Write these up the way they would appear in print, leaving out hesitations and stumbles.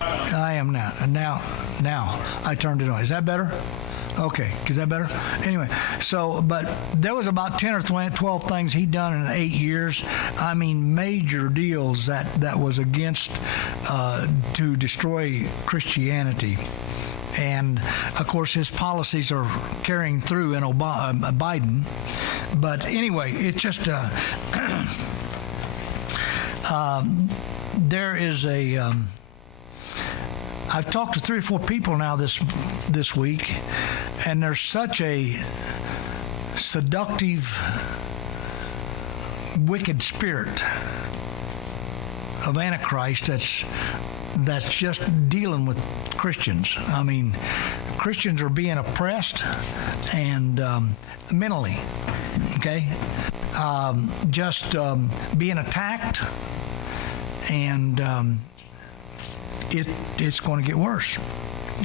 I am now. Now I turned it on. Is that better? Okay, is that better? Anyway, but there was about 10 or 12 things he'd done in 8 years. I mean, major deals that was against to destroy Christianity. And, of course, his policies are carrying through in Biden. But anyway, it's just there is a... I've talked to 3 or 4 people now this week, and there's such a seductive, wicked spirit of Antichrist that's just dealing with Christians. I mean, Christians are being oppressed and mentally, okay, just being attacked, and it's going to get worse.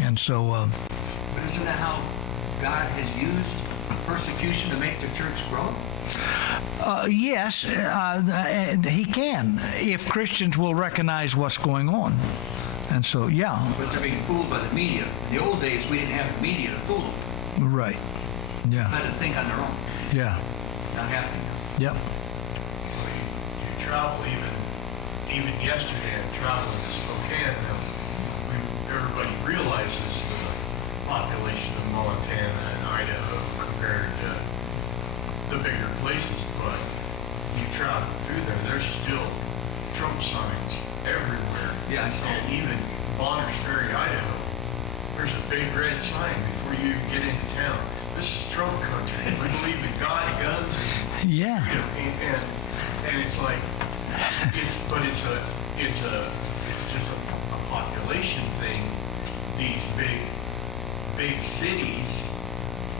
And so... but isn't that how God has used persecution to make the church grow? Yes, he can, if Christians will recognize what's going on. And so, yeah. But they're being fooled by the media. In the old days, we didn't have the media to fool them. Right. Yeah. They had to think on their own. Yeah. Not happening now. Yep. You travel even yesterday, I traveled to Spokane. Everybody realizes the population of Montana and Idaho compared to the bigger places, but you travel through there, there's still Trump signs everywhere. Yeah, I saw. And even Bonners Ferry, Idaho, there's a big red sign before you get into town. This is Trump country. We believe in God, guns, and yeah. freedom. And it's like, it's just a population thing. These big cities,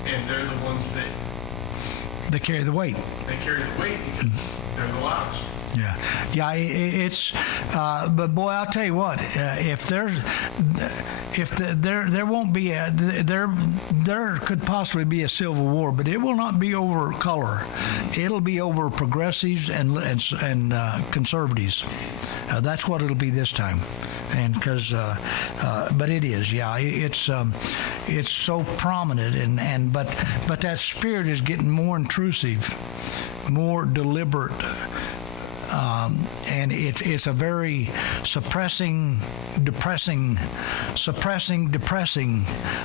and they're the ones that they carry the weight. They carry the weight because they're the loudest. Yeah. It's. But boy, I'll tell you what. If there won't be there could possibly be a civil war, but it will not be over color. It'll be over progressives and conservatives. That's what it'll be this time, and because but it is. Yeah. It's so prominent, but that spirit is getting more intrusive, more deliberate. And it's a very suppressing, depressing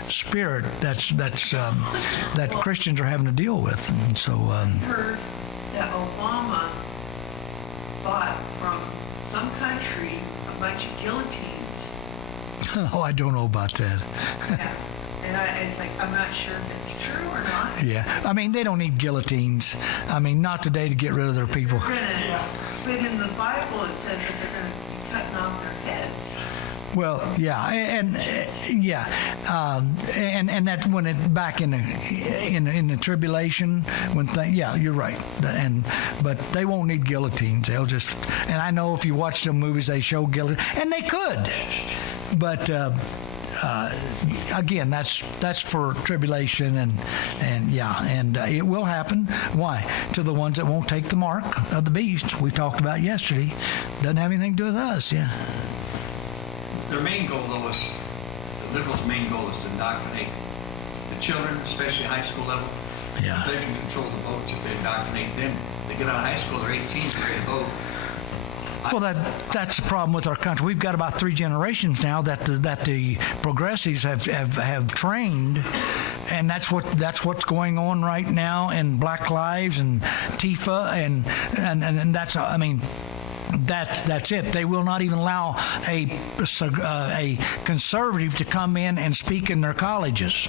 spirit that Christians are having to deal with, and so. I heard that Obama bought from some country a bunch of guillotines. Oh, I don't know about that. Yeah. And it's like, I'm not sure if it's true or not. Yeah, I mean, they don't need guillotines. I mean, not today to get rid of their people. But in the Bible it says that they're going to be cutting off their heads. Well, yeah, and that when it back in the tribulation when you're right, but they won't need guillotines. They'll just, and I know if you watch some movies they show guillotine, and they could, but. Again, that's for tribulation, and it will happen. Why? To the ones that won't take the mark of the beast we talked about yesterday. Doesn't have anything to do with us. Yeah. Their main goal, though, is the liberals' main goal is to indoctrinate the children, especially high school level. Yeah. If they can control the votes, if they indoctrinate them, they get out of high school, they're 18, they're ready to vote. Well, that's the problem with our country. We've got about 3 generations now that the progressives have trained, and that's what's going on right now in Black Lives and Tifa and that's, I mean. That's it. They will not even allow a conservative to come in and speak in their colleges.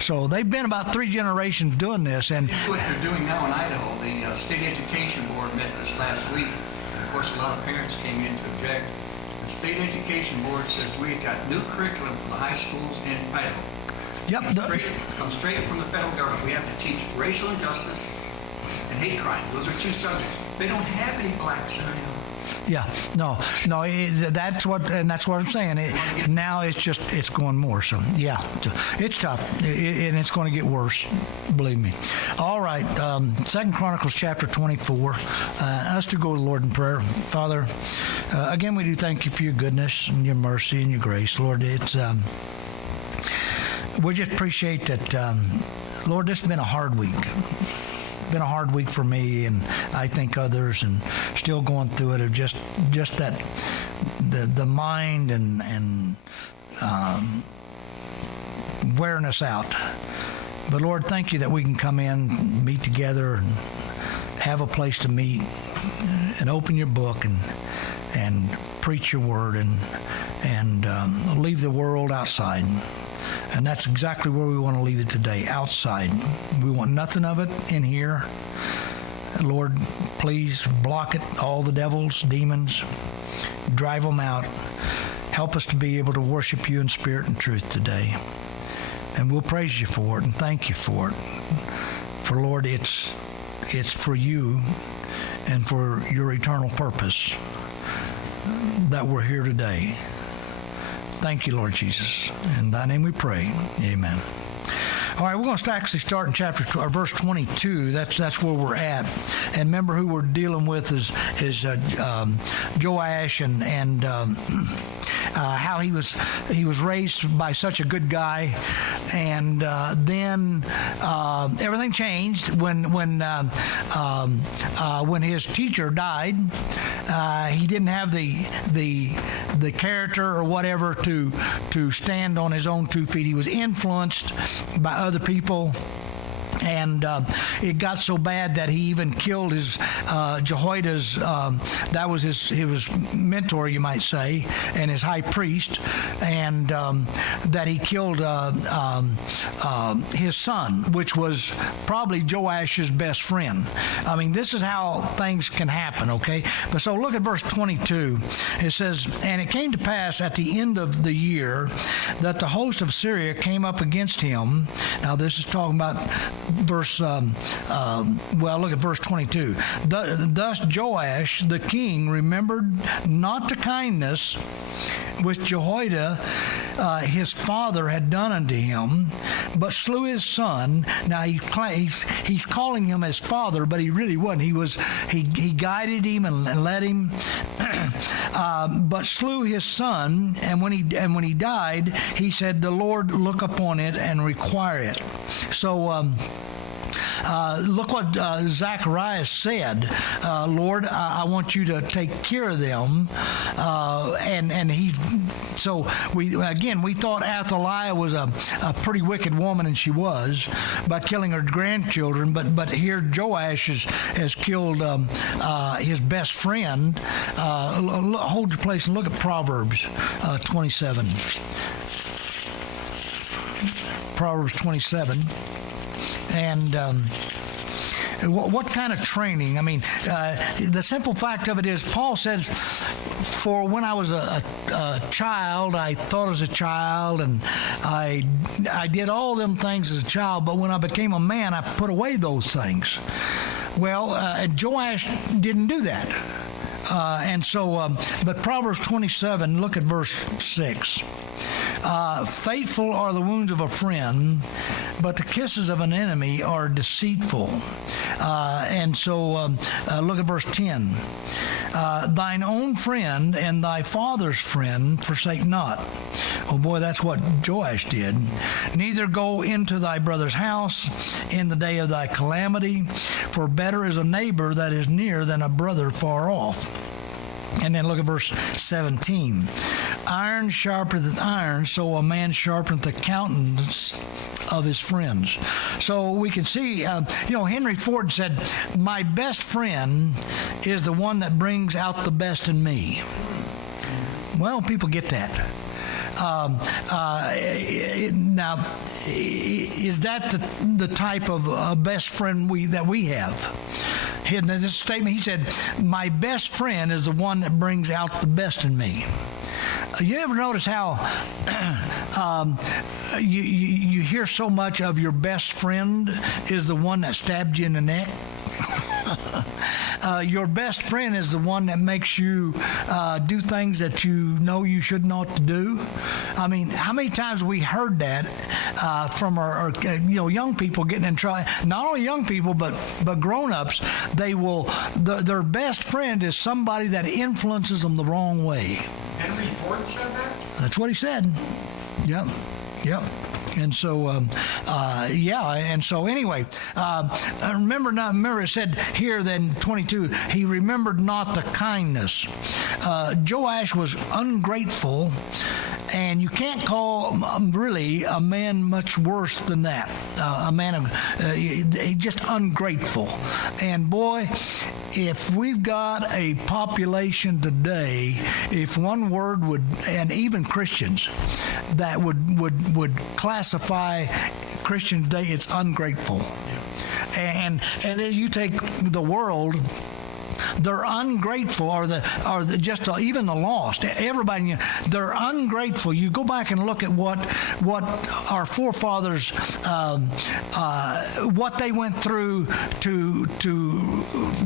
So they've been about 3 generations doing this. And what they're doing now in Idaho, the state education board met this last week. And of course, a lot of parents came in to object. The state education board says we got new curriculum for the high schools in Idaho. Yep. Comes straight from the federal government. We have to teach racial injustice and hate crime. Those are 2 subjects. They don't have any blacks in Idaho. Yeah, no, that's what I'm saying. Now it's going more. So yeah, it's tough, and it's going to get worse. Believe me. All right, 2 Chronicles chapter 24. Us to go to the Lord in prayer. Father, Again, we do thank you for your goodness and your mercy and your grace, Lord. It's we just appreciate that, Lord. This has been a hard week. Been a hard week for me, and I think others, and still going through it. Of just that the mind and wearing us out. But Lord, thank you that we can come in, meet together, and have a place to meet, and open your book and preach your word and leave the world outside. And that's exactly where we want to leave it today, outside. We want nothing of it in here. Lord, please block it, all the devils, demons, drive them out. Help us to be able to worship you in spirit and truth today. And we'll praise you for it and thank you for it. For Lord, it's for you and for your eternal purpose that we're here today. Thank you, Lord Jesus. In thy name we pray. Amen. All right, we're going to actually start in verse 22. That's where we're at. And remember, who we're dealing with is Joash and how he was raised by such a good guy, and then everything changed when his teacher died. He didn't have the character or whatever to stand on his own 2 feet. He was influenced by other people. And it got so bad that he even killed his Jehoiada's, that was his mentor, you might say, and his high priest, and that he killed his son, which was probably Joash's best friend. I mean, this is how things can happen, okay? But so look at verse 22. It says, "And it came to pass at the end of the year that the host of Syria came up against him." Now this is talking about look at verse 22. "Thus Joash the king remembered not the kindness which Jehoiada his father had done unto him, but slew his son." Now he's calling him his father, but he really wasn't. He guided him and led him, but slew his son. And when he died, he said, "The Lord look upon it and require it." So. Look what Zacharias said. "Lord, I want you to take care of them." We thought Athaliah was a pretty wicked woman, and she was, by killing her grandchildren. But here Joash has killed his best friend. Hold your place and look at Proverbs 27. Proverbs 27. And what kind of training? I mean, the simple fact of it is, Paul says, "For when I was a child, I thought as a child, and I did all them things as a child, but when I became a man, I put away those things." Well, Joash didn't do that. But Proverbs 27, look at verse 6. "Faithful are the wounds of a friend, but the kisses of an enemy are deceitful." Look at verse 10. "Thine own friend and thy father's friend forsake not." Oh boy, that's what Joash did. "Neither go into thy brother's house in the day of thy calamity, for better is a neighbor that is near than a brother far off." And then look at verse 17. "Iron sharpeneth iron, so a man sharpeneth the countenance of his friends." So we can see, Henry Ford said, "My best friend is the one that brings out the best in me." Well, people get that. Now, is that the type of best friend that we have? In this statement, he said, "My best friend is the one that brings out the best in me." You ever notice how you hear so much of your best friend is the one that stabbed you in the neck? Your best friend is the one that makes you do things that you know you should not do. I mean, how many times we heard that from our young people getting in trouble. Not only young people, but grown-ups. They will. Their best friend is somebody that influences them the wrong way. Henry Ford said that? That's what he said. Yep. And so, and so anyway, I remember it said here then 22, he remembered not the kindness. Joash was ungrateful, and you can't call really a man much worse than that. A man of just ungrateful. And boy, if we've got a population today, if one word would, and even Christians, that would classify Christians today, it's ungrateful. And then you take the world. They're ungrateful, or even the lost. Everybody, they're ungrateful. You go back and look at what our forefathers, what they went through to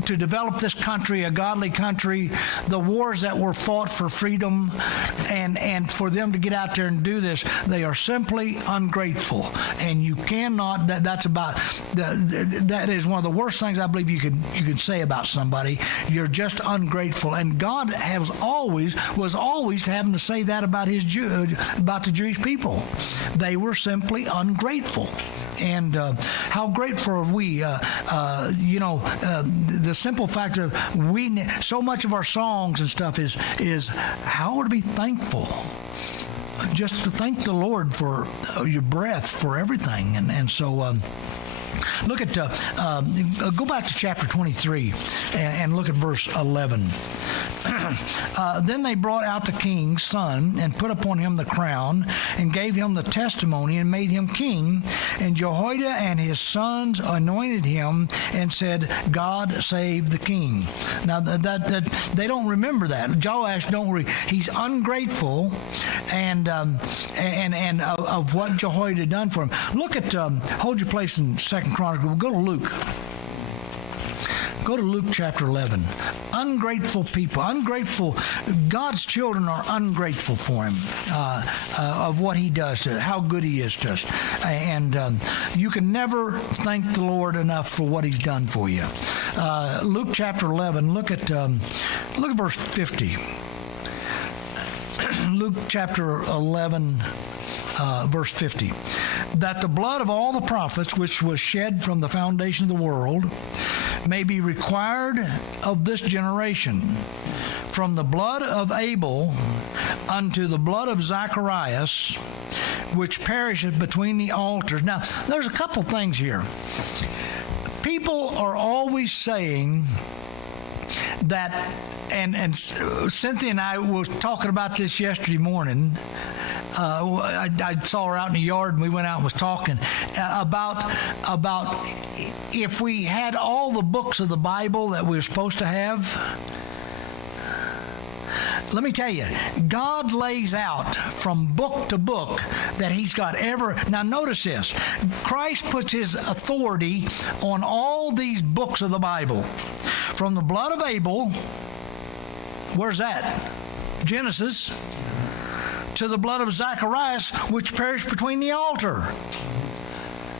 develop this country, a godly country, the wars that were fought for freedom, and for them to get out there and do this, they are simply ungrateful. And you cannot. That is one of the worst things I believe you could say about somebody. You're just ungrateful, and God was always having to say that about about the Jewish people. They were simply ungrateful. And how grateful are we? The simple fact of so much of our songs and stuff is how to be thankful. Just to thank the Lord for your breath, for everything, and so. Look at, go back to chapter 23 and look at verse 11. Then they brought out the king's son and put upon him the crown and gave him the testimony and made him king. And Jehoiada and his sons anointed him and said, God save the king. Now that they don't remember that. Joash he's ungrateful and of what Jehoiada had done for him. Look at, hold your place in 2 Chronicles. We'll go to Luke. Go to Luke chapter 11. Ungrateful people, God's children are ungrateful for him, of what he does to us, how good he is to us. And you can never thank the Lord enough for what he's done for you. Luke chapter 11, look at verse 50. Luke chapter 11, verse 50. That the blood of all the prophets which was shed from the foundation of the world may be required of this generation, from the blood of Abel unto the blood of Zacharias, which perisheth between the altars. Now, there's a couple things here. People are always saying that, and Cynthia and I were talking about this yesterday morning. I saw her out in the yard, and we went out and was talking about if we had all the books of the Bible that we were supposed to have. Let me tell you, God lays out from book to book that he's got Now notice this. Christ puts his authority on all these books of the Bible. From the blood of Abel, where's that? Genesis. To the blood of Zacharias, which perished between the altar.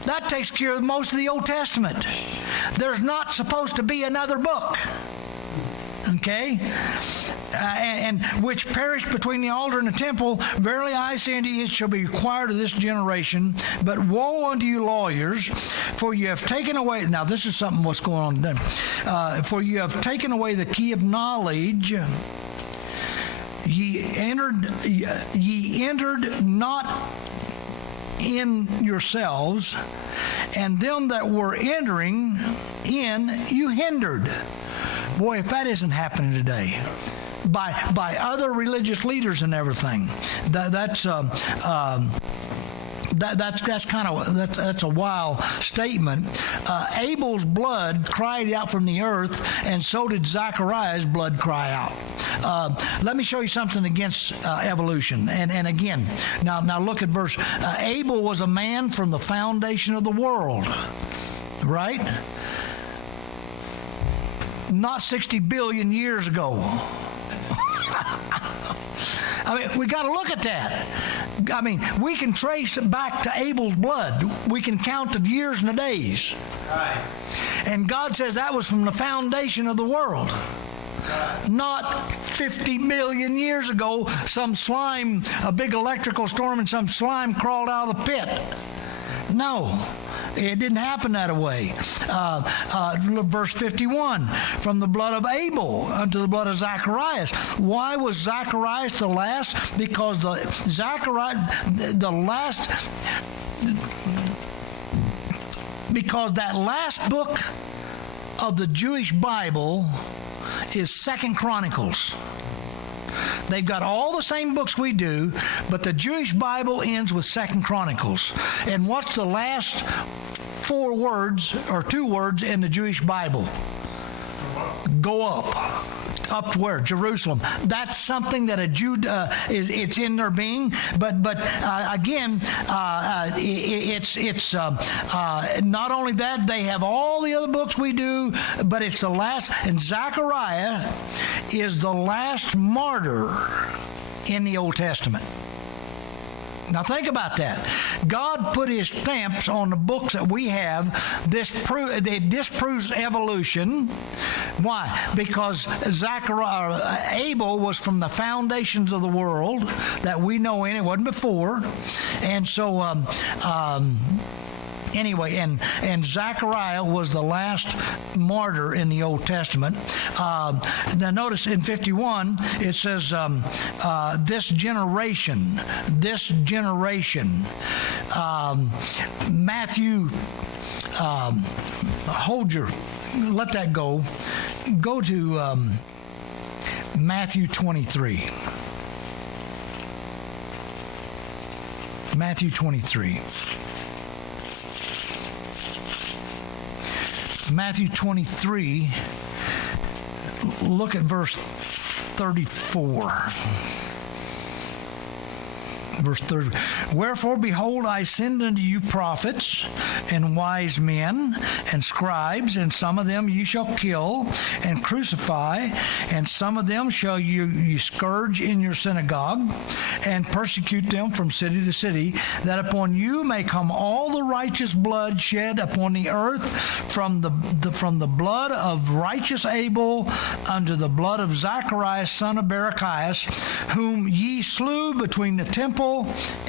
That takes care of most of the Old Testament. There's not supposed to be another book. Okay? And which perished between the altar and the temple. Verily I say unto you, it shall be required of this generation. But woe unto you lawyers, for you have taken away. Now this is something what's going on then. For you have taken away the key of knowledge. Ye entered not in yourselves, and them that were entering in you hindered. Boy, if that isn't happening today, by other religious leaders and everything, that's a wild statement. Abel's blood cried out from the earth, and so did Zachariah's blood cry out. Let me show you something against evolution. And again, now look at verse. Abel was a man from the foundation of the world, right? Not 60 billion years ago. I mean, we got to look at that. I mean, we can trace back to Abel's blood. We can count the years and the days. Right. And God says that was from the foundation of the world. Not 50 million years ago, some slime, a big electrical storm, and some slime crawled out of the pit. No, it didn't happen that way. Verse 51, from the blood of Abel unto the blood of Zacharias. Why was Zacharias the last? Because because that last book of the Jewish Bible is 2 Chronicles. They've got all the same books we do, but the Jewish Bible ends with 2 Chronicles. And what's the last 4 words or 2 words in the Jewish Bible? Go up. Up to where? Jerusalem. That's something that a Jew it's in their being. But again, it's not only that, they have all the other books we do, but it's the last. And Zechariah is the last martyr in the Old Testament. Now think about that. God put his stamps on the books that we have. It disproves evolution. Why? Because Abel was from the foundations of the world that we know in. It wasn't before. And so anyway, and Zechariah was the last martyr in the Old Testament. Now notice in 51, it says, this generation, Matthew, let that go. Go to Matthew 23. Matthew 23. Matthew 23, look at verse 34. Verse 30. Wherefore, behold, I send unto you prophets and wise men and scribes, and some of them you shall kill and crucify, and some of them shall you scourge in your synagogue, and persecute them from city to city, that upon you may come all the righteous blood shed upon the earth, from the blood of righteous Abel unto the blood of Zacharias son of Barachias, whom ye slew between the temple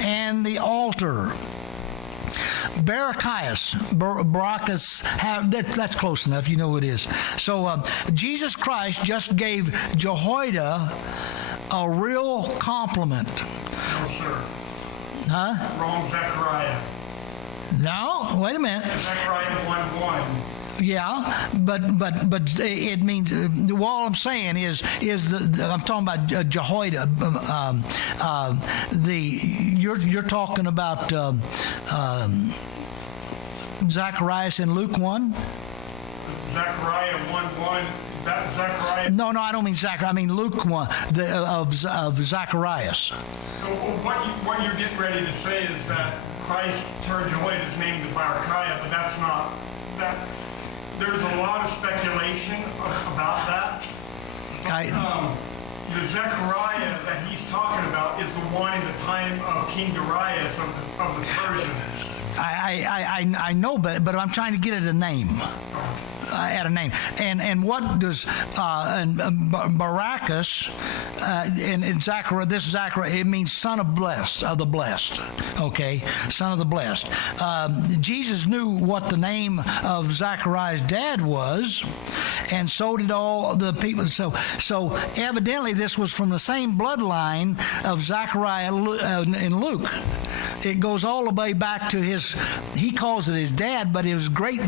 and the altar. Barachias, that's close enough. You know who it is. So Jesus Christ just gave Jehoiada a real compliment. No, sir. Huh? Wrong Zechariah. No, wait a minute. Zechariah 1:1. Yeah, but it means all I'm saying is I'm talking about Jehoiada. You're talking about Zacharias in Luke 1. Zechariah 1:1. That Zechariah. No, I don't mean Zachariah. I mean Luke 1 of Zacharias. So what you're getting ready to say is that Christ turned Jehoiada's name to Barachiah, but that's not that. There's a lot of speculation about that. The Zechariah that he's talking about is the one in the time of King Darius of the Persians. I know, but I'm trying to get at a name. At a name, and what does Barachias and Zachariah? This Zachariah, it means son of blessed, of the blessed. Okay, son of the blessed. Jesus knew what the name of Zachariah's dad was, and so did all the people. So evidently, this was from the same bloodline of Zachariah in Luke. It goes all the way back to his. He calls it his dad, but it was great.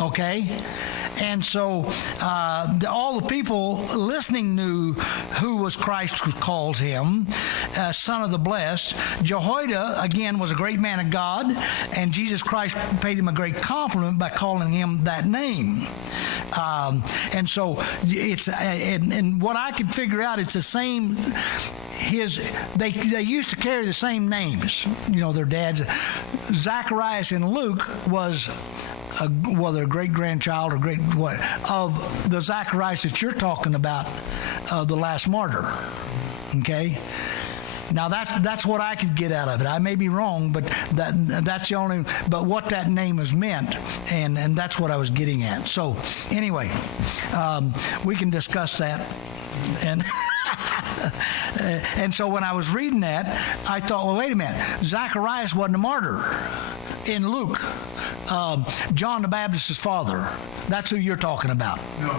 Okay, and so all the people listening knew who was Christ calls him, son of the blessed. Jehoiada, again, was a great man of God, and Jesus Christ paid him a great compliment by calling him that name. And so it's and what I could figure out, it's the same. They used to carry the same names, their dads. Zacharias and Luke was their great grandchild or of the Zacharias that you're talking about of the last martyr. Okay? Now that's what I could get out of it. I may be wrong, but that's the only. But what that name was meant, and that's what I was getting at. So anyway, we can discuss that, and and so when I was reading that, I thought, well, wait a minute, Zacharias wasn't a martyr. In Luke, John the Baptist's father. That's who you're talking about. No,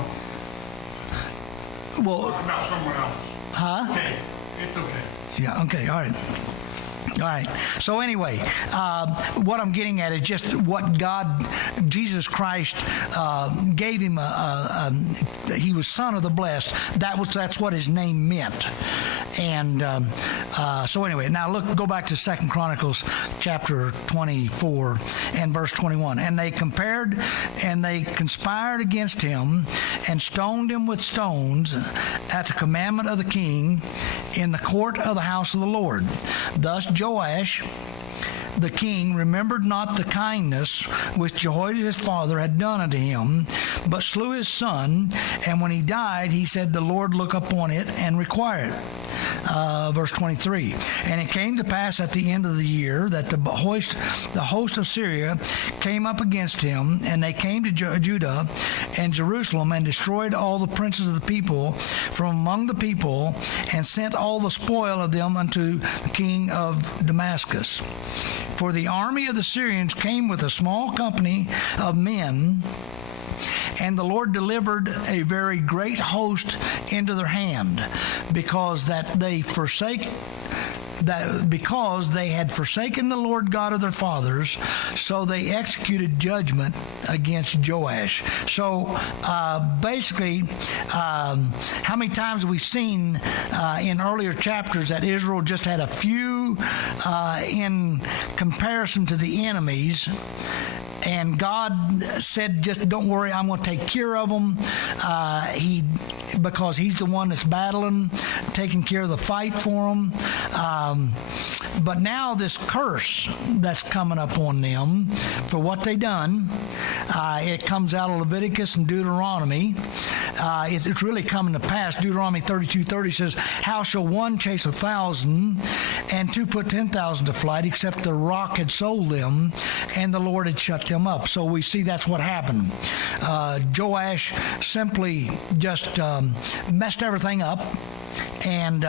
Well, about someone else. huh? Okay, it's okay. Yeah, okay, all right. All right. So anyway, what I'm getting at is just what God, Jesus Christ, gave him. He was Son of the Blessed. That's what his name meant. And so anyway, now go back to 2 Chronicles chapter 24 and verse 21. And they conspired against him and stoned him with stones at the commandment of the king in the court of the house of the Lord. Thus Joash the king remembered not the kindness which Jehoiada his father had done unto him, but slew his son, and when he died, he said, the Lord look upon it and require it. Verse 23, and it came to pass at the end of the year that the host of Syria came up against him, and they came to Judah and Jerusalem and destroyed all the princes of the people from among the people, and sent all the spoil of them unto the king of Damascus. For the army of the Syrians came with a small company of men, and the Lord delivered a very great host into their hand, because they had forsaken the Lord God of their fathers, so they executed judgment against Joash. So basically, how many times have we seen in earlier chapters that Israel just had a few in comparison to the enemies, and God said, just don't worry, I'm going to take care of them. Because he's the one that's battling, taking care of the fight for them. But now this curse that's coming up on them for what they done, it comes out of Leviticus and Deuteronomy. It's really coming to pass. Deuteronomy 32:30 says, how shall one chase 1,000 and two put 10,000 to flight, except the rock had sold them and the Lord had shut them up. So we see that's what happened. Joash simply just messed everything up, and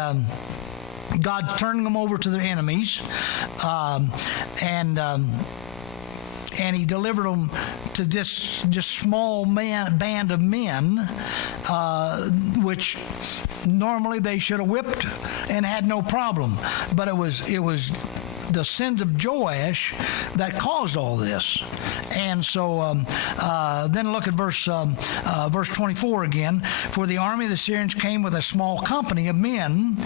God turned them over to their enemies, and he delivered them to this just small band of men, which normally they should have whipped and had no problem. But it was the sins of Joash that caused all this. And so then look at verse 24 again. For the army of the Syrians came with a small company of men,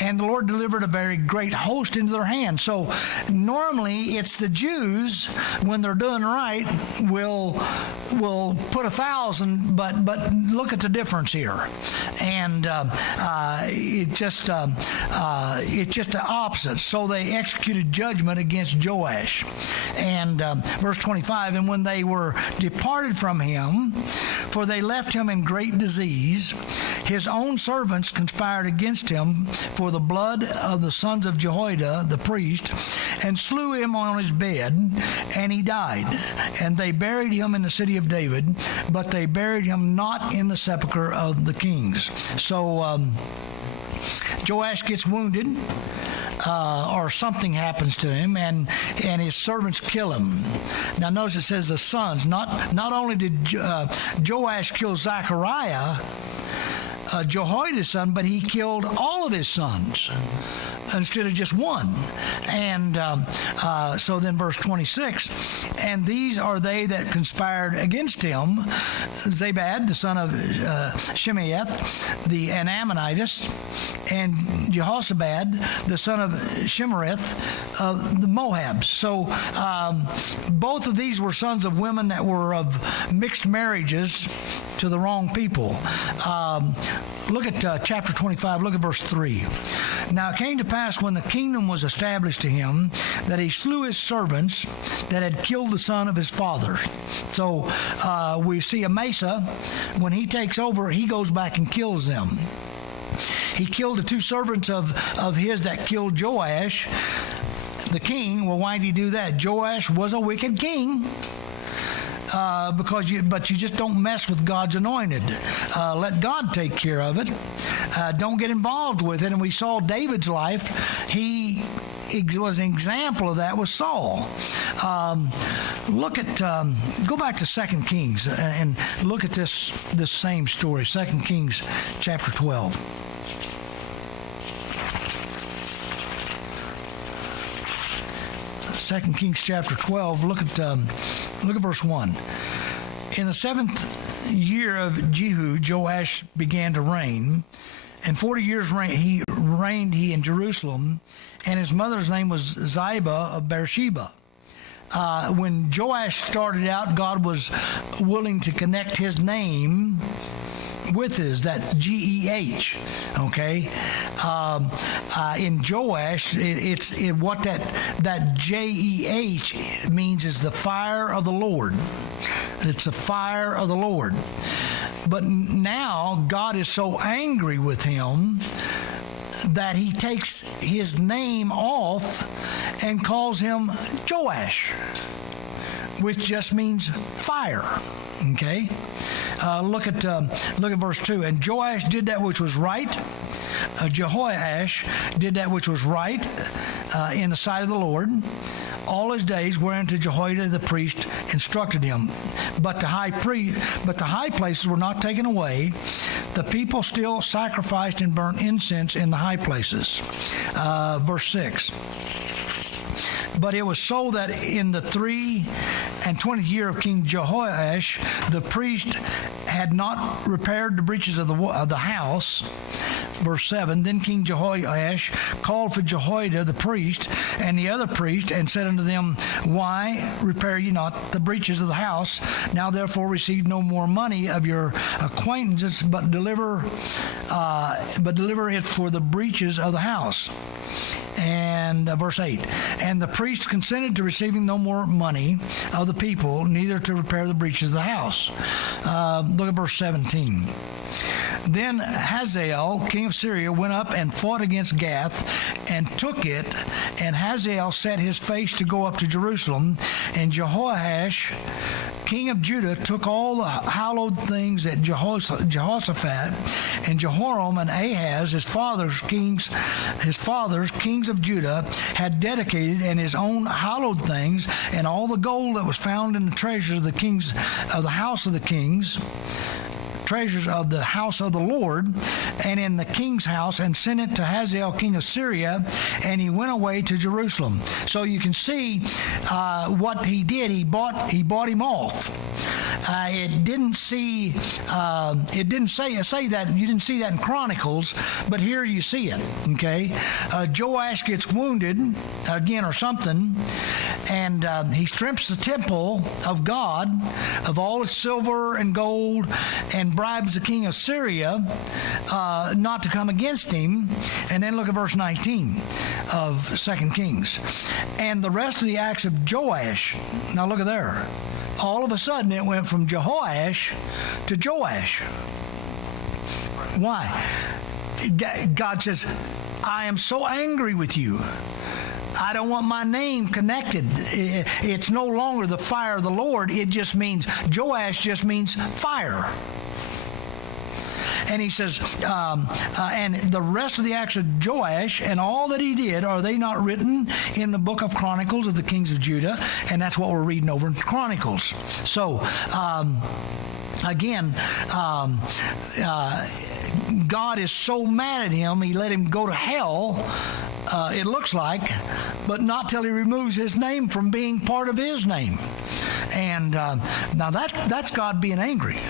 and the Lord delivered a very great host into their hand. So normally it's the Jews, when they're doing right, will put 1,000, but look at the difference here. And it's just the opposite. So they executed judgment against Joash. And verse 25, and when they were departed from him, for they left him in great disease, his own servants conspired against him for the blood of the sons of Jehoiada the priest, and slew him on his bed, and he died. And they buried him in the city of David, but they buried him not in the sepulchre of the kings. So Joash gets wounded, or something happens to him, and his servants kill him. Now notice it says the sons. Not only did Joash kill Zechariah, Jehoiada's son, but he killed all of his sons instead of just one. And so then verse 26, and these are they that conspired against him, Zabad, the son of Shimeath, an Ammonitess, and Jehoshaphat, the son of Shimerith of the Moabs. So both of these were sons of women that were of mixed marriages to the wrong people. Look at chapter 25, look at verse 3. Now it came to pass when the kingdom was established to him that he slew his servants that had killed the son of his father. So we see Amasa, when he takes over, he goes back and kills them. He killed the two servants of his that killed Joash, the king. Well, why did he do that? Joash was a wicked king. But you just don't mess with God's anointed. Let God take care of it. Don't get involved with it. And we saw David's life. He was an example of that with Saul. Go back to 2 Kings and look at this same story. 2 Kings chapter 12. 2 Kings chapter 12, look at verse 1. In the 7th year of Jehu, Joash began to reign, and 40 years he reigned in Jerusalem, and his mother's name was Ziba of Beersheba. When Joash started out, God was willing to connect his name with his, that G-E-H, okay? In Joash, what that J-E-H means is the fire of the Lord. It's the fire of the Lord. But now God is so angry with him that he takes his name off and calls him Joash, which just means fire. Okay, look at verse 2. And Joash did that which was right. Jehoash did that which was right in the sight of the Lord all his days, whereunto Jehoiada the priest instructed him. But the high places were not taken away. The people still sacrificed and burnt incense in the high places. Verse 6. But it was so that in the 23rd year of King Jehoash, the priest had not repaired the breaches of the house. Verse 7, then King Jehoash called for Jehoiada the priest and the other priest, and said unto them, why repair ye not the breaches of the house? Now therefore receive no more money of your acquaintances, but deliver it for the breaches of the house. And verse 8, and the priest consented to receiving no more money of the people, neither to repair the breaches of the house. Look at verse 17. Then Hazael, king of Syria, went up and fought against Gath and took it, and Hazael set his face to go up to Jerusalem, and Jehoash, king of Judah, took all the hallowed things that Jehoshaphat and Jehoram and Ahaz, his fathers, kings of Judah, had dedicated, and his own hallowed things, and all the gold that was found in the treasures of the kings of the house of the kings, treasures of the house of the Lord, and in the king's house, and sent it to Hazael, king of Syria, and he went away to Jerusalem. So you can see what he did. He bought him off. It didn't say that. You didn't see that in Chronicles, but here you see it. Okay, Joash gets wounded again or something, and he strips the temple of God of all its silver and gold, and bribes the king of Syria not to come against him. And then look at verse 19 of 2 Kings. And the rest of the acts of Joash, now look at there. All of a sudden it went from Jehoash to Joash. Why? God says, I am so angry with you. I don't want my name connected. It's no longer the fire of the Lord. It just means, Joash just means fire. And he says, and the rest of the acts of Joash and all that he did, are they not written in the book of Chronicles of the kings of Judah? And that's what we're reading over in Chronicles. So, again, God is so mad at him, he let him go to hell, it looks like, but not till he removes his name from being part of his name. And now that's God being angry.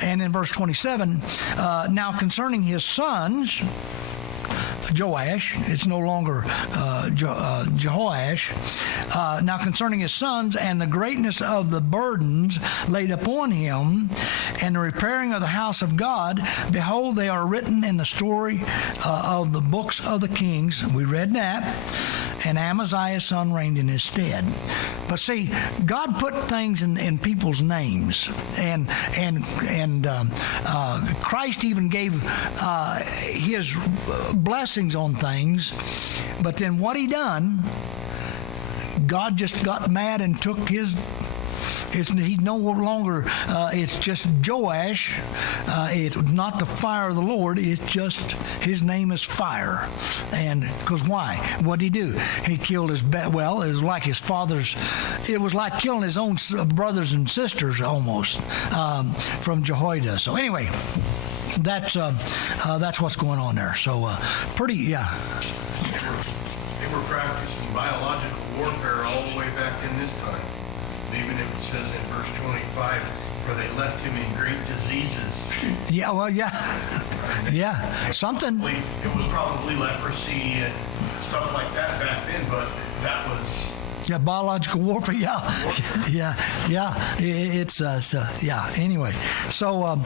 And in verse 27, now concerning his sons, Joash, it's no longer Jehoash. Now concerning his sons and the greatness of the burdens laid upon him and the repairing of the house of God, behold, they are written in the story of the books of the kings. We read that. and Amaziah's son reigned in his stead. But see, God put things in people's names, and Christ even gave his blessings on things. But then what he done, God just got mad and took his. He's no longer, it's just Joash. It's not the fire of the Lord. It's just, his name is fire. And because why? What did he do? He killed his, well, it was like his father's, it was like killing his own brothers and sisters almost from Jehoiada. So anyway, that's what's going on there. So pretty, yeah. They were practicing biological warfare all the way back in this time. Even if it says in verse 25, for they left him in great diseases. Yeah, well, yeah. Yeah, something. It was probably leprosy and stuff like that back then, but that was... Yeah, biological warfare, yeah. It's, yeah, anyway. So,